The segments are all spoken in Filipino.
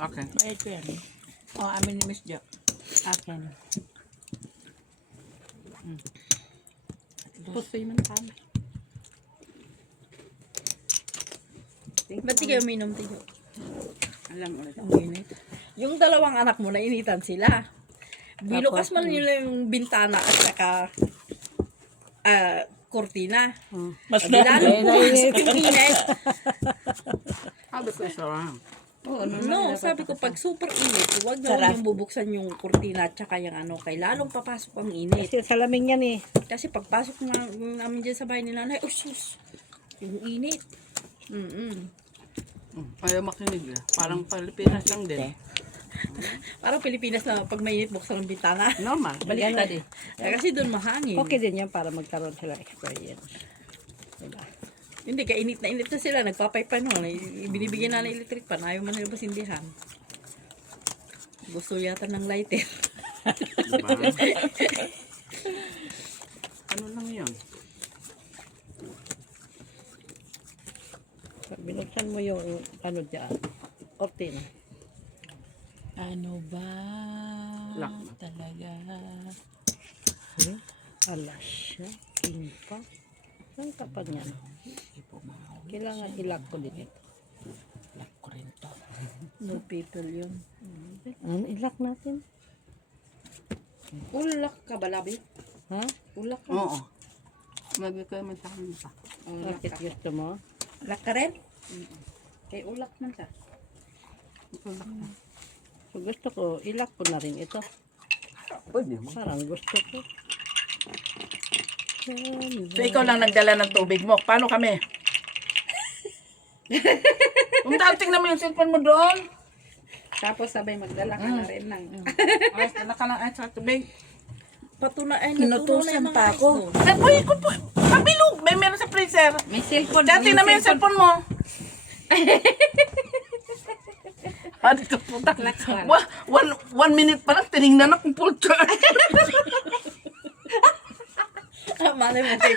Okay. Bayad ko yan. Oh, amin ni Miss Jack. Akin. Pusoy man kami. Ba't di kayo uminom, Tiyo? Alam ulit. Ang init. Yung dalawang anak mo, nainitan sila. Binukas mo nila yung bintana at saka kortina. Mas Lalong bukas yung init. Sabi ko sarang. Oo, no, sabi ko pag super init, huwag na yung bubuksan yung kortina at saka yung ano, kay lalong papasok ang init. Kasi salamin yan eh. Kasi pagpasok namin dyan sa bahay ni nanay, oh sus, yung init. Ayaw makinig eh. Parang Pilipinas lang din. Parang Pilipinas na pag mainit, buksan ang bintana. Normal. Baliktad eh. Kasi doon mahangin. Okay din yan para magkaroon sila experience. Diba? Hindi, kainit na init na sila. Nagpapay pa noon. Binibigyan na ng electric pan. Ayaw man nila basindihan. Gusto yata ng lighter. Diba? Ano lang yun? Binuksan mo yung ano dyan, kortina. Ano ba? Lock. Talaga. Alas siya, kimpa. Saan ka pa niyan? Kailangan ilak ko din ito. Lock ko rin to. No people yun. Ano, ilak natin? Ulak ka ba, Labi? Ha? Ulak ka. Oo. Magbigay man sa akin pa. Bakit gusto mo? Ulak ka rin? Kay ulak man ka. So gusto ko, ilak ko na rin ito. Pwede mo. Parang gusto ko. So ikaw lang nagdala ng tubig mo. Paano kami? Kung tingnan mo yung cellphone mo doon. Tapos sabay magdala ka na rin ng... Ay, dala ka ng ice at tubig. Patunayan, Pinutusan pa ako. Ay, boy, ko po. Pabilog. May meron sa freezer. May cellphone. Dati na mo yung cellphone mo. Ano ka puta? One minute pa lang, tinignan akong full charge. Malay mo kay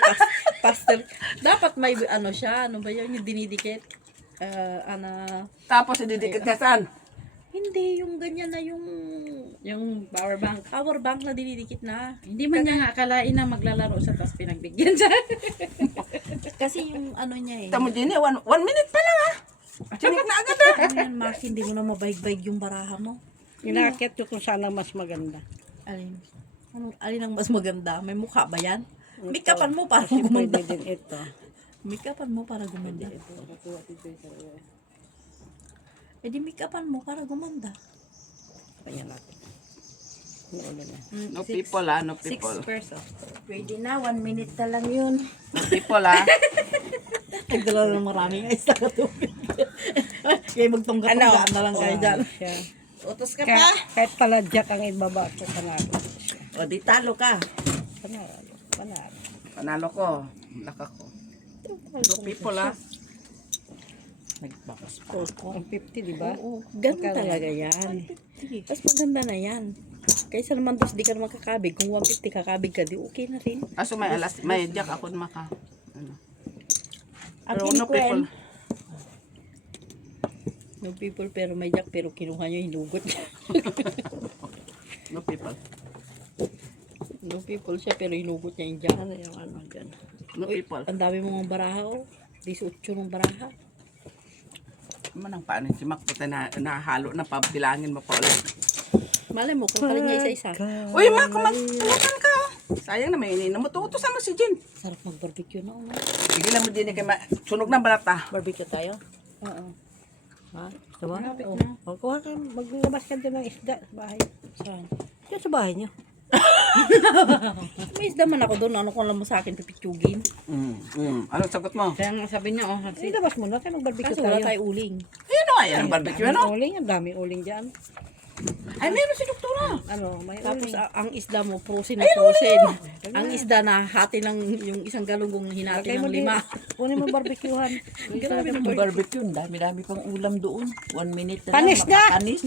pastor. Dapat may ano siya, ano ba yun, yung dinidikit. Tapos, ididikit niya saan? Hindi, yung ganyan na yung power bank. Power bank na dinidikit na. Hindi man niya nga akalain na maglalaro siya tapos pinagbigyan siya. Kasi yung ano niya eh. Tamo din eh, one minute pa lang ah. Chinik na agad ah. Ano yan, Mark, hindi mo na mabayg-bayg yung baraha mo. Inakit ko kung saan ang mas maganda. Alin? Alin ang mas maganda? May mukha ba yan? Make-upan mo para Kasi gumanda. pwede din ito. Make-upan mo para gumanda. Eh di make-upan mo para gumanda. Kanya natin. Ano na. No people ah, no people. 6 pesos. Pwede na, 1 minute na lang yun. No people ah. Nagdala ng maraming ice na katubig. Kaya magtongga-tonggaan na lang kayo dyan. Siya. Utos ka Kaya, pa. kahit pala jack ang ibaba ko, panalo siya. O di talo ka. Panalo. Panalo. Panalo ko. Laka ko. No people ah. Nagbakas pa ako. Ang 50, di ba? Oo, ganda talaga yan. Tapos maganda na yan. Kaysa naman dos, di ka naman kakabig. Kung 150 kakabig ka, di okay na rin. Aso may jack ako na maka. Ano. Pero Akin no people. No people pero may jack pero kinuha nyo hinugot niya. No people. No people siya pero hinugot niya yung jack. Ano yung ano dyan? No people. Ang dami mong baraha oh. 18 ng baraha. Manang paano si Mac puta na nahalo na pabilangin mo pa ulit. Malay mo, kung kalin niya isa-isa. Uy, Mac, kumakan ka. Sayang na may ininom mo. Tutusan mo si Jin. Sarap mag-barbecue na oh. Sige lang mo din kay sunog ng balata. Barbecue tayo? Oo. Ha? Gusto mo? Malapit Oo. na. O, kuha ka, maglabas ka din ng isda sa bahay. Saan? Diyan sa bahay niyo. May isda man ako doon. Ano ko lang mo sa akin pipitsugin. Ano sagot mo? Kaya nga sabi niya, oh, Ilabas mo na, kaya magbarbecue Kasi wala tayo. tayo uling. Ayun o, ayan ang barbecue ano? Uling, ang dami uling dyan. Ay, meron si doktora. Ano, may Tapos uling. ang isda mo, frozen na frozen. Ang isda na hati lang yung isang galunggong hinati Lagay mo ng din. 5. Kunin mo barbecuehan. Grabe naman barbecue. Dami-dami pang ulam doon. 1 minute na Panis lang. na! Panis.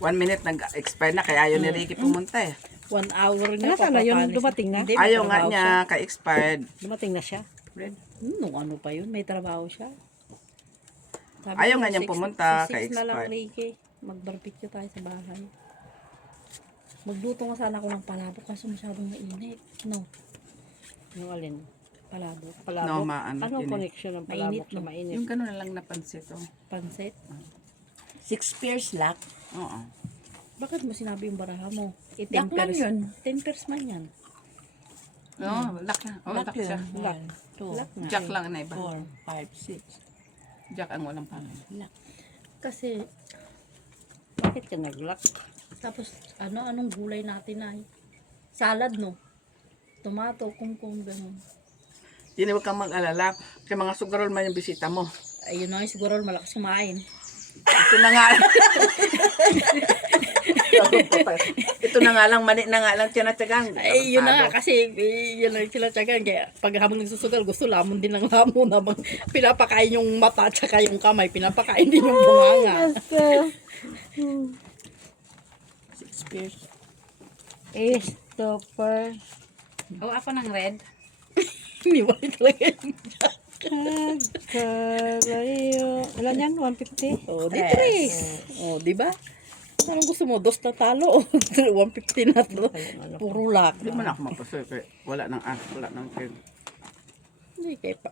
1 minute nag-expire na, kaya ayaw ni Ricky pumunta eh. 1 hour na Nasaan na yun? papapanis. Dumating na? Hindi, may Ayaw nga trabaho niya, siya. ka-expired. Dumating na siya. Nung ano pa yun, may trabaho siya. Sabi Ayaw ko, nga niyang 6 pumunta, na lang, ka-expired. Ricky. Mag-barbecue tayo sa bahay. Magluto nga sana ako ng palabok kaso masyadong mainit. No, Yung alin? palabok. Palabok? No, maano, Anong yun eh. connection ng Mainit, palabok sa no? mainit? Yung gano'n na lang napansit, oh. Pansit. 6 pairs lock. Oo. Bakit mo sinabi yung baraha mo? Lock lang yun. 10 pairs man yan. Oo, lock na. Oh, lock siya. Lock. Lock nga. Jack lang na iba. 4, 5, 6. Jack ang walang pangalan. Lock. Kasi, Bakit ka nag-lock? tapos, anong gulay natin ay? Salad, no? Tomato, kungkong, gano'n. Hindi, huwag kang mag-alala. Kasi mga sugarol man yung bisita mo. Ayun na, siguro malakas kumain. Ito na nga. Ito na nga lang, mali na nga lang tinatagang. Ay, yun na nga, kasi yun lang sila tsagan. Kaya pag habang nagsusugal, gusto lamon din ng lamon habang pinapakain yung mata at saka yung kamay, pinapakain din yung bunganga. 6 pairs. Stopper. O, ako ng red. Iniwalay talaga yun. Karayo. Ilan yan? 150? Oh, di tres. Oh, di ba? Anong gusto mo? Dos na talo. 150 na to. Puro lak. Hindi mo na ako mapasoy. Kaya wala nang wala nang kin. Hindi, kaya pa.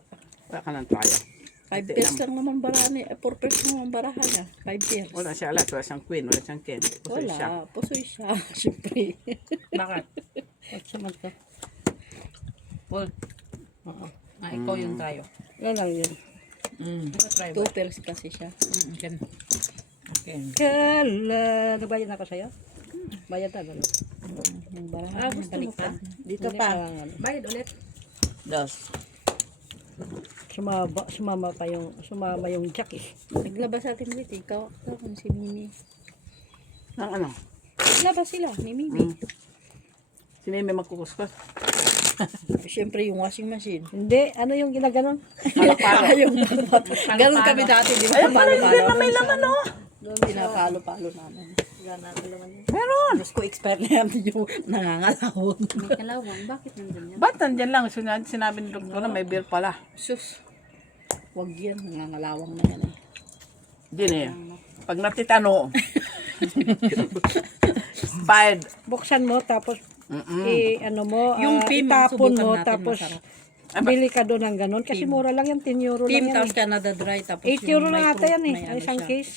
Wala ka nang traya. 5 pairs lang naman barahan eh. 4 pairs naman barahan niya. 5 pairs. Wala siya alat. Wala siyang queen. Wala siyang king. Pusoy siya. Wala. Pusoy siya. Siyempre. Bakit? What's naman to? Well, Oo. ikaw yung tayo. Ilan lang yun? Ako try 2 pairs kasi siya. Gan. Okay. Kala. Nagbayad na ako sa'yo? Bayad na. Ano? Yung barahan Ah, niya, gusto mo baliktad. pa? Dito pa. Bayad ulit. Dos. Sumama yung jack eh. Naglabas natin ulit eh. Ikaw kung si Mimi. Ang ano? Naglabas sila ni Mimi. Si Mimi magkukuskus. Siyempre yung washing machine. Hindi, ano yung ginaganon? Palo-palo. Yung ganun kami dati, di ba? Palo-palo. May laman, no? Pinapalo-palo namin. Meron. Diyos ko, expert na yan yung nangangalawon. May kalawang. Bakit nandun yan? Ba't nandyan lang? Sinabi ni doktor na may beer pala. Sus, wag yan, nangangalawang na yan. Hindi na yan. Pag natitano. Bad. Buksan mo, tapos ano mo, Yung PIM, itapon subukan mo, natin, tapos masarap. bili ka doon ng ganon. Kasi mura lang yan, 10 euro Team, lang yan. tapos Canada Dry, tapos 8 euro yung lang may ata yan eh, may ang isang siya. case.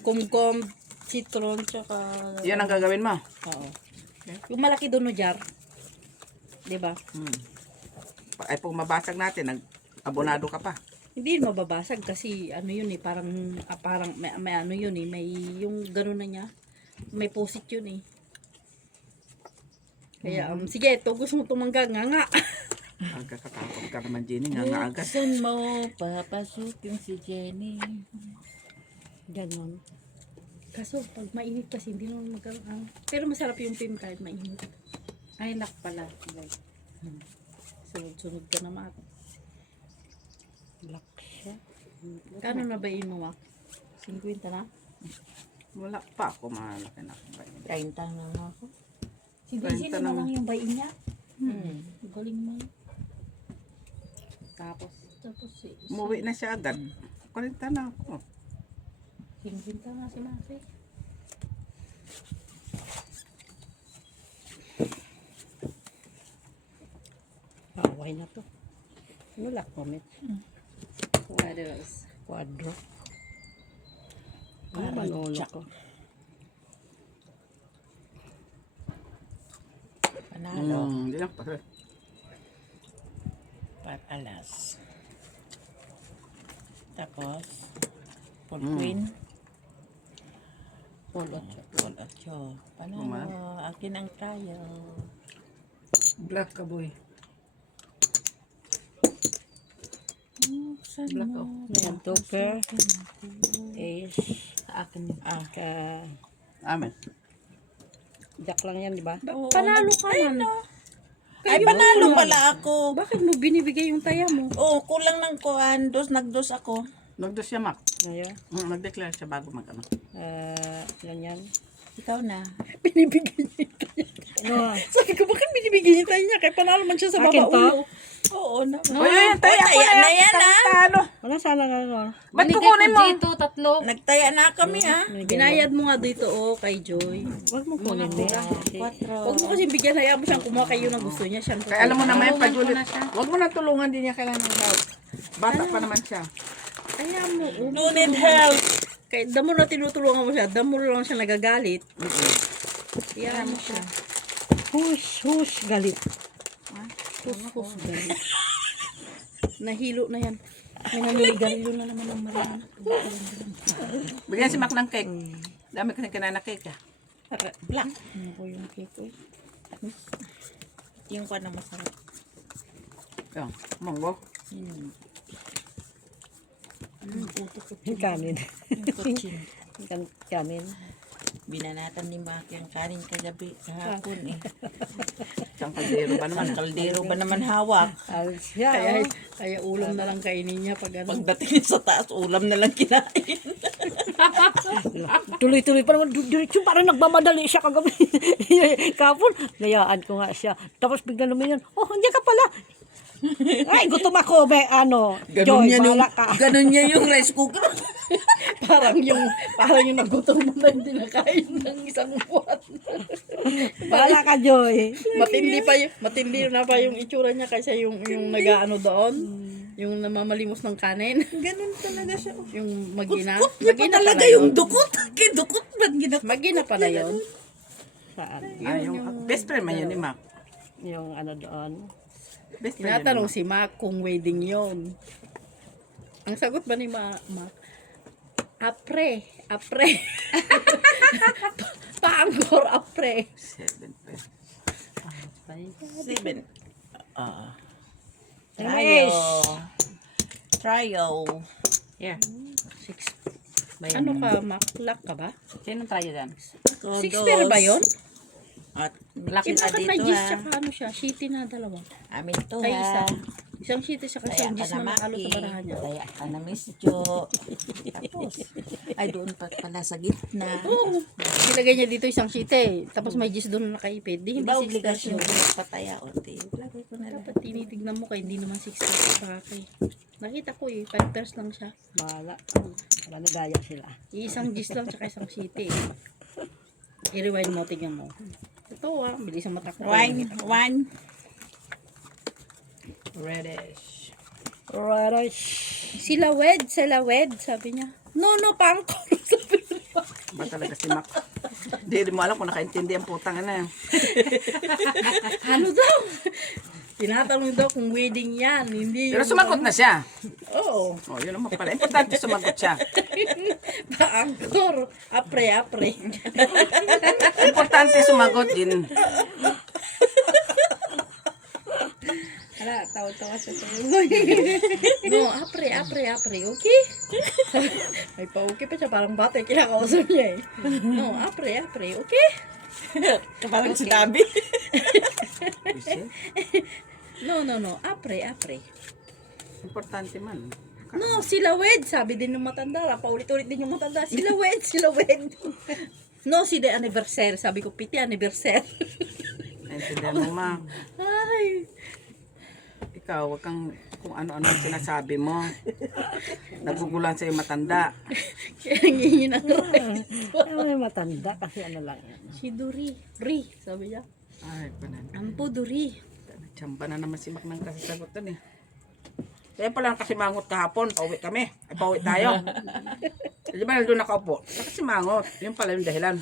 Kumkom, citron, tsaka... Yan ang gagawin mo. Oo. Yung malaki doon no jar. Diba? Ay, kung mabasag natin, nag-abonado ka pa. Hindi yun mababasag kasi ano yun eh, parang may ano yun eh, may yung gano'n na niya, may posit yun eh. Kaya, sige, ito gusto mo tumangga, nga. Ang kakatakot ka naman, Jenny, nga nga agad. Buksan mo, papasukin si Jenny. Ganon. Kaso, pag mainit kasi, hindi naman magkaroon. Pero masarap yung pim kahit mainit. Ay, lock pala. Like, Sunod-sunod ka naman. Black siya. Kano na ba mo, Mak? 50 na? Wala pa ako, malaki na. 30 na nga ako. Si Daisy 20 na naman. lang yung bayin niya. Galing mo. Tapos, Tapos, Umuwi na siya agad. 40 na ako. 50 nga si Masi. Away na to. Ano lock comment? quadros. Quadro. Ano ba nulo ko? Panalo. Hindi lang pa. Patalas. Tapos, full queen. Full 8. Panalo. Akin ang tayo. Black ka, boy. Black o. Ayan, Joker. Ace. Sa akin yun. Amen. Jack lang yan, di ba? Panalo ka man. Ay, panalo pala ako. Bakit mo binibigay yung taya mo? Oo, kulang ng kuan. Nagdos ako. Nagdos siya, Mac. Ngayon, Nag-declare siya bago mag-ano. ilan yan? Ikaw na. Binibigay niya yung taya. Ano? Sabi ko, bakit binibigay niya tayo niya? Kaya panalo man siya sa Akin baba to? ulo. Oo naman. O yun, taya ko na yan. Talo. Wala sana nga ano. Ba't kukunin mo? Dito, tatlo. Nagtaya na kami ah. Binayad mo nga dito, kay Joy. Huwag mo kunin din. 4. Huwag mo kasi bigyan, hayaan mo siyang kumuha kayo ng gusto niya. Siyang Kaya alam mo naman yung pag-ulit. Huwag mo na tulungan din niya kailangan ng help. Bata pa naman siya. Hayaan mo. No need help. Kaya damo na tinutulungan mo siya, damo lang siya nagagalit. Hayaan mo siya. Hush, galit. Hus, galit. Nahilo na yan. May naniligarilyo na naman ng Mariana. Bigyan si Mac ng cake. Dami kasi kinana cake ah. Black. Ano po yung cake ko? Yung ko na masarap. Yung, monggo. Yung kanin. Kutsin. Kanin. Binanatan ni Maki ang kanin kagabi kahapon eh. Isang kaldero ba naman? Ang kaldero ba naman hawak? Siya, Kaya ulam na lang kainin niya pag ano. Pagdating niya sa taas, ulam na lang kinain. Tuloy-tuloy pa naman. Diretso parang nagmamadali siya kagabi. Kapon, gayaan ko nga siya. Tapos bigla naman yan, oh, hindi ka pala. Ay, gutom ako, Joy, bahala ka. Ganun niya yung rice cooker. parang yung nagutom mo na hindi nakain ng isang buwan. Bahala ka, Joy. matindi na pa yung itsura niya kaysa yung nag-aano doon. Yung namamalimos ng kanin. Ganun talaga siya. Yung magina. Kutkut niya pa talaga yung dukot. Dukot ba ginagawa? Magina pala yun. Saan? Ah, yung best friend man yun ni Mac. Yung ano doon. Best friend yun ni Tinatanong Mac. si Mac kung wedding yon. Ang sagot ba ni Mac? Apre. Paangkor, apre. 7 pesos. 7. Yes. Trio. Yeah. Ano ka, Mac? Lock ka ba? Sinong tayo dyan? 6 pair ba yun? At Eh, kita bakit may dito gis ha. tsaka ano siya? Shitty na dalawa. Amin to Kay isa. ha. Isang shitty tsaka Taya isang ka gis na na nakalo Maki. sa barahan niya. Taya ka na Miss Jo. Tapos, ay doon pa pala sa gitna. Oo. Nilagay niya dito isang shitty. Tapos may gis doon na nakaipid. Di hindi Diba 6 obligasyon yun. ko pataya o lagay ko na lang. Dapat tinitignan mo kay hindi naman 6 pesos sa kay. Nakita ko 5 pairs lang siya. Bahala. Wala na daya sila. Isang gis lang tsaka isang shitty. I-rewind mo, tignan mo. Ito bilis ang mata ko. One. Reddish. Radish. Sila wed, sabi niya. No, pangkor. Sabi niya. Ba talaga si Mac? Hindi mo alam kung nakaintindi ang putang yan. Ano daw? Tinatanong daw kung wedding yan. Hindi Pero sumagot na siya. Oo. Oh, yun naman pala. Importante sumagot siya. Paangkor. Apre. Importante sumagot din. Hala, tawa-tawa sa No, apre. Okay? May pa-okay pa siya. Parang bata yung kinakausap niya eh. No, apre. Okay? Parang sinabi. No. Apre. Importante man. No, sila wed. Sabi din ng matanda. Paulit-ulit din yung matanda. Sila wed. No, si the anniversary. Sabi ko, piti anniversary. Naintindihan mo, Ma. Ay. Ikaw, wag kang kung ano-ano ang sinasabi mo. Nagugulan sa'yo matanda. Kaya nangihingi ng rice. Ay, matanda kasi ano lang yan. Si Duri. Ri, sabi niya. Ay, panan. Ampo Duri. Tsamba na naman si Mac ng kasasagot dun eh. Kaya pala kasimangot kahapon, pauwi kami. Ay, pauwi tayo. Di ba nandun nakaupo? Nakasimangot. Yun pala yung dahilan.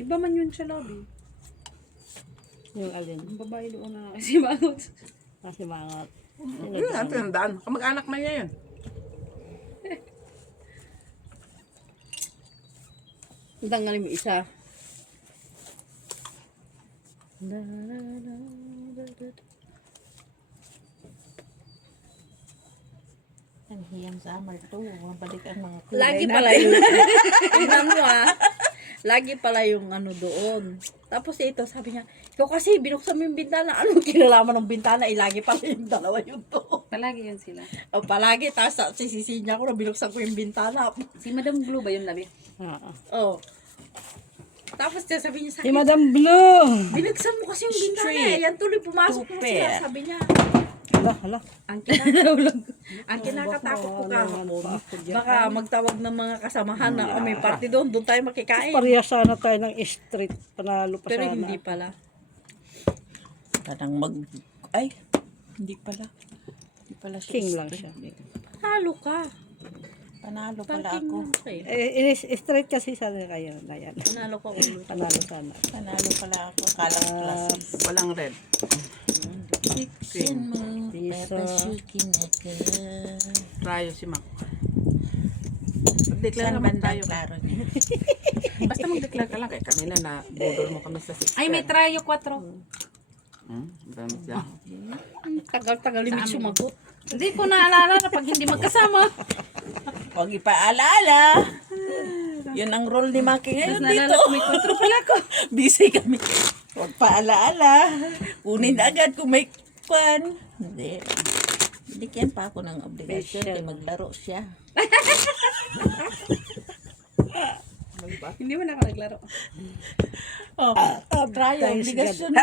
Iba man yun sa lobby. Yung alin. Ang babae doon na kasi bagot. Kasi mga... Yun, natin yung daan. Kamag-anak na niya yun. Tanggalin mo isa. Ang hiyang summer to. Mabalik ang mga kulay Lagi na. pala yung... Tingnan mo Lagi pala yung ano doon. Tapos ito, sabi niya, ikaw kasi binuksan mo yung bintana. Ano kinalaman ng bintana? Lagi pala yung dalawa yun to. Palagi yun sila. O, palagi, tapos sisisi niya ako na binuksan ko yung bintana. Si Madam Blue ba yun, Labi? Oo. Oh. Tapos sabi niya sa Si akin, Madam Blue. binagsan mo kasi yung bintana Straight eh. Yan tuloy pumasok to mo sila. pair. Sabi niya, Hala. ang kinakatakot ko kahapon, baka magtawag ng mga kasamahan na may party doon tayo makikain. Pareha sana tayo ng street. Panalo pa Pero sana. hindi pala. Tanang hindi pala. Hindi pala siya. King lang siya. Halo ka. Panalo pala Parking ako. lang kayo. Straight kasi sana kayo. Ayan. Panalo ka ulo. Panalo sana. Panalo pala ako. Kalang classes. Walang red. Siksin mo. Piso. Papasukin ako. Tayo si Mac. Mag-declare Saan naman bandang tayo. klaro niya? Basta mag-declare ka lang. Kaya kanina na budol mo kami sa 6. Ay, may trayo 4. Dami dyan. Tagal-tagal limit sumagot. Hindi ko naalala na pag hindi magkasama. Huwag ipaalaala. Yun ang role ni Maki ngayon dito. May 4 pala ko. Busy kami. Huwag paalaala. Kunin agad kung may kwan. Hindi. Binigyan pa ako ng obligasyon kaya maglaro siya. Hindi mo na ako naglaro. Oh, try yung thanks obligasyon mo.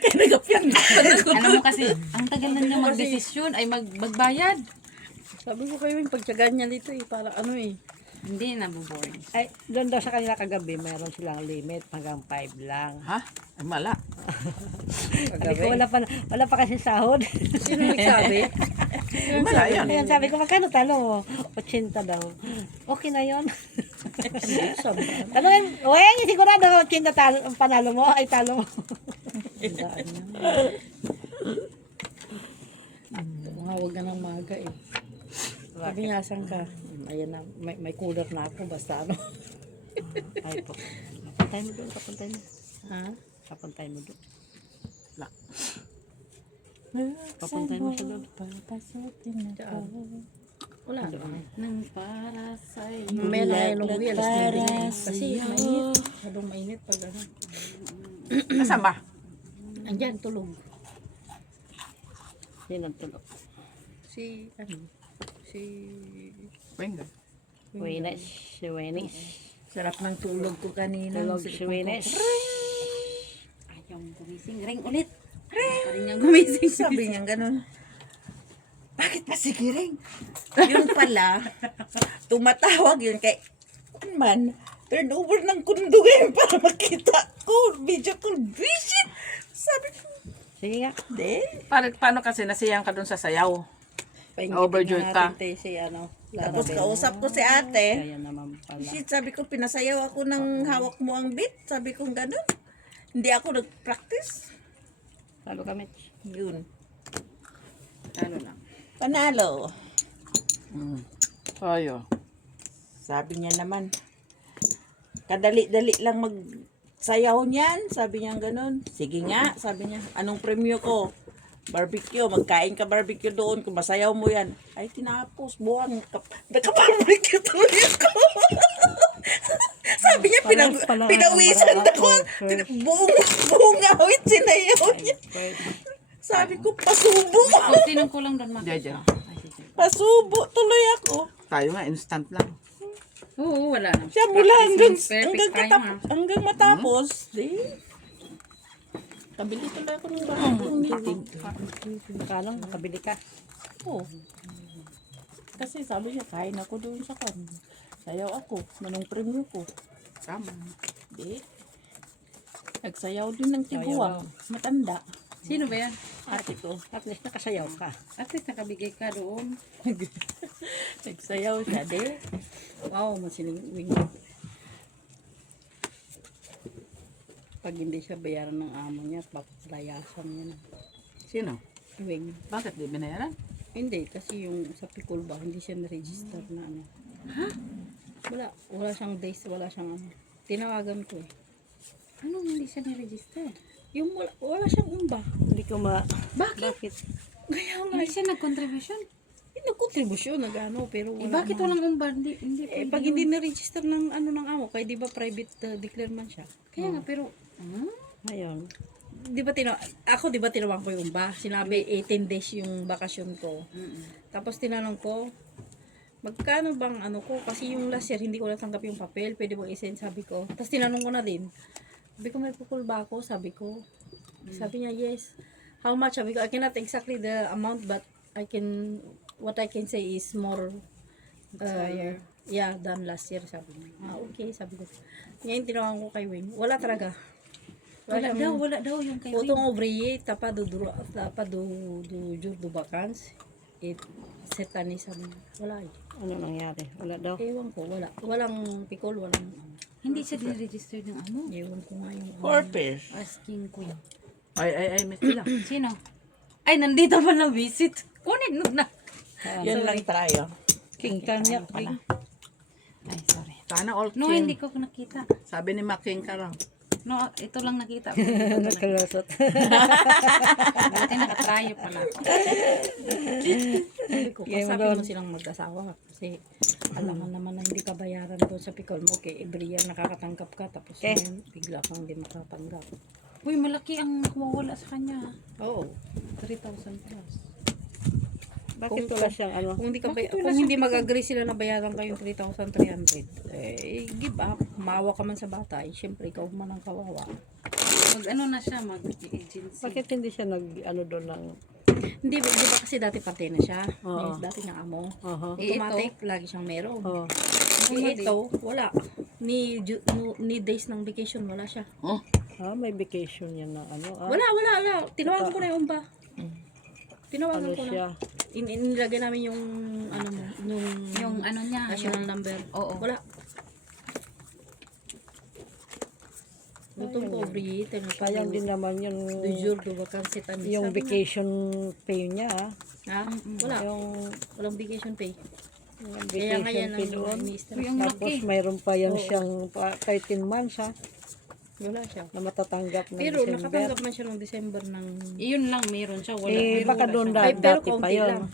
Kaya nagapyan ka. Ano mo kasi, ang tagal na niya magdesisyon ay magbayad. Sabi ko kayo yung pagtsagaan niya dito eh. Parang ano eh. Hindi na boring. Ay, doon daw sa kanila kagabi, mayroon silang limit hanggang 5 lang. Ha? Ay, mala. Sabi ko, wala pa kasi sahod. Sino nagsabi? Mala yan. Kaya sabi ko, magkano talo mo? 80 daw. Okay na yun. Tanongin, uy, sigurado 80 talo, ang panalo mo, ay talo mo. Tumawag ka ng maga eh. Sabi niya, asan ka? Ayan na, may cooler na ako, basta ano. Ay po. Kapuntay mo doon, kapuntay mo. Ha? Kapuntay mo doon. Lak. Kapuntay mo siya doon. Wala. Nang para sa'yo. Mamaya na yun, uwi, alas 9 na eh. Para Kasi sa'yo. mainit. Masyadong mainit pag ano. Asan ba? Andyan, tulog. Yan ang tulog. Si, ano? Si... Wenga. Winis, si Winis. Sarap ng tulog ko kanina. Tulog si Winis. Ayaw gumising. Ring ulit. Pa rin niyang gumising. Sabi niya ganun. Bakit pa si Giring? Yun pala, tumatawag yun kay man, turn over ng kundo ngayon para makita ko. Video call, visit. Sabi ko, Sige nga. de. Paano kasi nasiyang ka dun sa sayaw? Paingitin Overjoyed na ka. natin si ano. Lara Tapos Bell. kausap ko si ate. Kaya naman pala. Shit, sabi ko, pinasayaw ako ng hawak mo ang beat. Sabi ko, ganun. Hindi ako nag-practice. Talo kami. Yun. Ano lang. Panalo. Tayo. Sabi niya naman, kadali-dali lang magsayaw niyan. Sabi niya ganun. Sige nga, sabi niya. Anong premyo ko? Barbecue. Magkain ka barbecue doon. Kung masayaw mo yan. Ay, tinapos. Buwang. Naka-barbecue tuloy ako. Sabi niya, Parehas pala pinawisan ang ako. Buong awit sinayaw niya. Sabi ko, pasubo. Tinong ko lang doon, Jaja. Pasubo tuloy ako. Tayo nga, instant lang. Oo, wala na. Siya mula Perfect time, ha? hanggang matapos. Di. Kabili tuloy ako ng bagong meeting. Magkano? Nakabili ka. Oo. Kasi sabi niya, kain ako doon sa kan. Sayaw ako. Manong premyo ko. Tama. Di. Nagsayaw din ng tiguang. Matanda. Sino ba yan? Ate ko. At least nakasayaw ka. At least nakabigay ka doon. Nagsayaw siya. Di. Wow, masiling. Pag hindi siya bayaran ng amo niya, papalayasan niya na. Sino? Wing. Bakit di binayaran? Hindi, kasi yung sa Picol ba, hindi siya na-register na ano. Ha? Wala siyang days, wala siyang ano. Tinawagan ko eh. Anong hindi siya na-register? Yung wala siyang umba. Hindi ko Bakit? Kaya nga, Hindi siya nag-contribution? nagkontribusyon na gano, pero Eh, wala bakit naman. walang umbar? Hindi Eh, pwede pag yun. hindi na-register ng ano ng amo, kaya di ba private declare man siya? Kaya nga, pero... Ngayon. Di ba ako di ba tinawag ko yung umba? Sinabi 18 days yung bakasyon ko. Tapos tinanong ko, magkano bang ano ko? Kasi yung last year, hindi ko natanggap yung papel. Pwede bang i-send, sabi ko. Tapos tinanong ko na din. Sabi ko, may pukul ba ako? Sabi ko. Sabi niya, yes. How much? Sabi ko, I cannot exactly the amount, but what I can say is more, yeah, than last year, sabi niya. Okay, sabi ko. Ngayon, tinawagan ko kay Wing. Wala talaga. Wala daw yung kay Utong ouvrier, tapa do jour de vacances. Setani sabi niya. Wala eh. Ano nangyari? Wala daw. Ewan ko, wala. Walang pikol, walang, Hindi siya dinregister ng ano. ewan ko nga yung, Purpose. Asking queen. Ay, Miss Tila. Sino? Ay, nandito pa na visit. Kunin mo na. Yan lang tayo. King Kanya pala. Ay, sorry. Sana all No, king. hindi ko nakita. Sabi ni Making ka raw. No, ito lang nakita. Nakalusot. Buti nakatrayo pala ako. sabi ko, Game kasabi doon. mo silang mag-asawa. Kasi, alam mo naman na hindi ka bayaran doon sa pikol mo. Kaya every year nakakatanggap ka. Tapos Okay. ngayon, bigla kang hindi makatanggap. Uy, malaki ang mawawala sa kanya. Oo. 3,000 plus. Bakit wala siyang ano? Kung hindi mag-agree sila na bayaran kayong 3,300, give up. Maawa ka man sa bata, syempre ikaw man ang kawawa. Mag-ano na siya, mag-agency. Bakit hindi siya ano doon ng... Hindi ba kasi dati patay na siya. Oo. Dati niyang amo. Uh-huh. Automatic, lagi siyang meron. Oh. Ito, wala. Ni days ng vacation, wala siya. May vacation yan na ano. Wala. Tinawagan ko na yung umba. Tinawagan Ano ko na. siya? Inilagay namin yung, Yung ano niya, national number. Oo. Wala. Lutong ko, Bri. Sayang din naman yung... Du jour de vacances tanis. Yung vacation pay niya. Ha? Wala. Walang vacation pay. Yung Kaya nga vacation yan pay ang doon. minister. yung Tapos laki. mayroon pa yan siyang 13 months ha, Wala siya. na matatanggap ng Pero December. nakatanggap man siya ng December ng... Yun lang, meron siya. Wala. Baka doon Ay, pero dati pa konti yun. lang.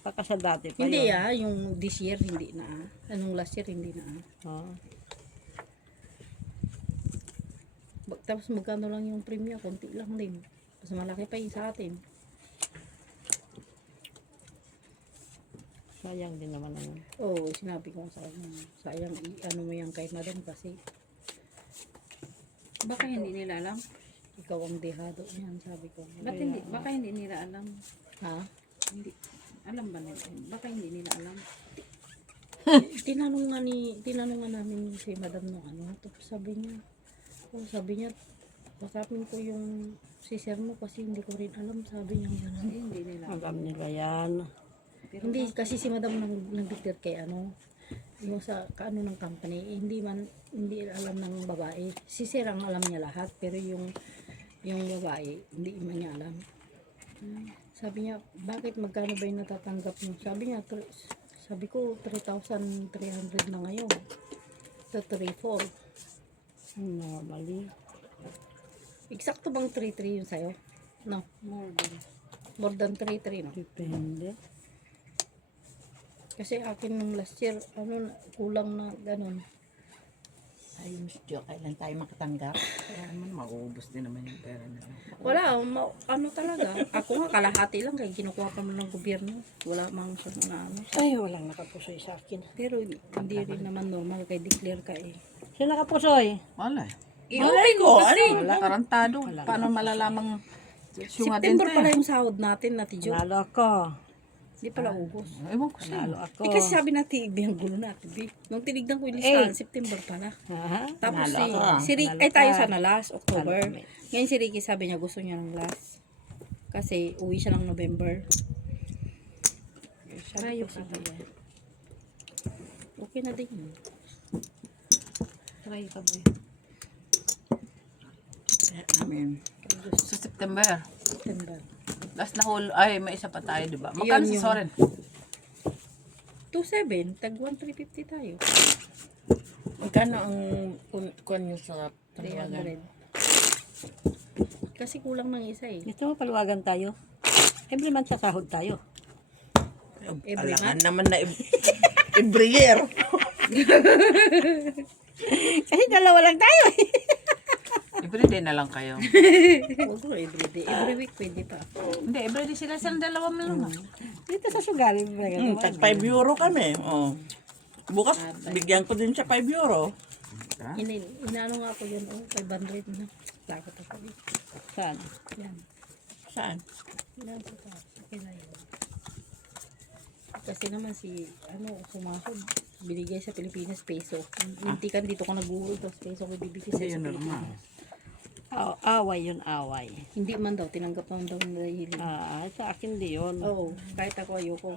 Baka sa dati pa Hindi yun. yung this year hindi na. Anong last year hindi na. Ah. Tapos magkano lang yung premium, konti lang din. Mas malaki pa yung sa atin. Sayang din naman ang... Oo, sinabi ko sa kanya. Sayang, ano mo yan kay madam kasi Baka hindi nila alam. ikaw ang dehado niyan, sabi ko. Ba't hindi? Baka hindi nila alam. Ha? Hindi. Alam ba nila? Baka hindi nila alam. Tinanong nga namin si madam no ano. Tapos sabi niya, pasapin ko yung si sir mo kasi hindi ko rin alam, sabi niya gano'n. Hindi nila alam. Alam nila yan. Hindi, kasi si madam nag-declare kay yung sa kaano ng company, hindi alam ng babae. Si sir ang alam niya lahat, pero yung babae, hindi man niya alam. Sabi niya, bakit magkano ba yung natatanggap mo? Sabi ko, 3,300 na ngayon. So, 3,400. Mali. Eksakto bang 3,300 yun sa'yo? No. More than 3,300, no? Depende. Kasi akin nung last year, kulang na ganun. Ay, Miss Jo, kailan tayo makatanggap? Kaya naman, mauubos din naman yung pera nila. Wala, talaga. Ako nga, kalahati lang kaya kinukuha pa mo ng gobyerno. Wala mang siya na ano. Ay, walang nakapusoy sa akin. Pero hindi rin naman normal kay declare ka eh. Sino nakapusoy? Wala eh. Malay ko, ano? Tarantado. Paano malalamang syunga din September pala yung sahod natin, Nati Jo. Nalo ako. Hindi pala ubos. Ewan ko siya. Nalo ako. Kasi sabi natin, ang gulo natin. Nung tinignan ko yung listahan, September pala. Ha? Tapos Nalo ka. si Ricky, Nalo ay tayo ka. sana last, October. Nalo kami. Ngayon si Ricky sabi niya gusto niya ng last. Kasi uwi siya ng November. Sabi ko sige. Okay na din yun. Try ka ba? Amen. Sa September. September. Last na whole, ay may isa pa tayo, di ba? Magkano Yun si yung- Soren? 2,700, tag 1,350 tayo. Magkano ang kuwan nyo sa tawagan? 300. Kasi kulang ng isa eh. Gusto mo paluwagan tayo? Every month sasahod tayo. Every Alangan naman na every year. Kasi dalawa lang tayo. Everyday na lang kayo. Huwag ko everyday. Every week pwede pa. Hindi, everyday sila silang dalawa mo lang. Dito sa sugal. Tag 5 euro kami. Oh. Bukas, bigyan ko din siya 5 euro. Inaano nga ako yun, 500 na. Takot ako dito. Saan? Yan. Saan? Yan sa taas. Okay na yun. Kasi naman si, sumahod. Binigay sa Pilipinas peso. Mintikan dito ko nag-google, tapos peso ko bibigay sa Hindi yun normal. Pilipinas. Away yun, away. Hindi man daw, tinanggap naman daw nila hiling. Sa akin di yun. Oo, kahit ako ayoko.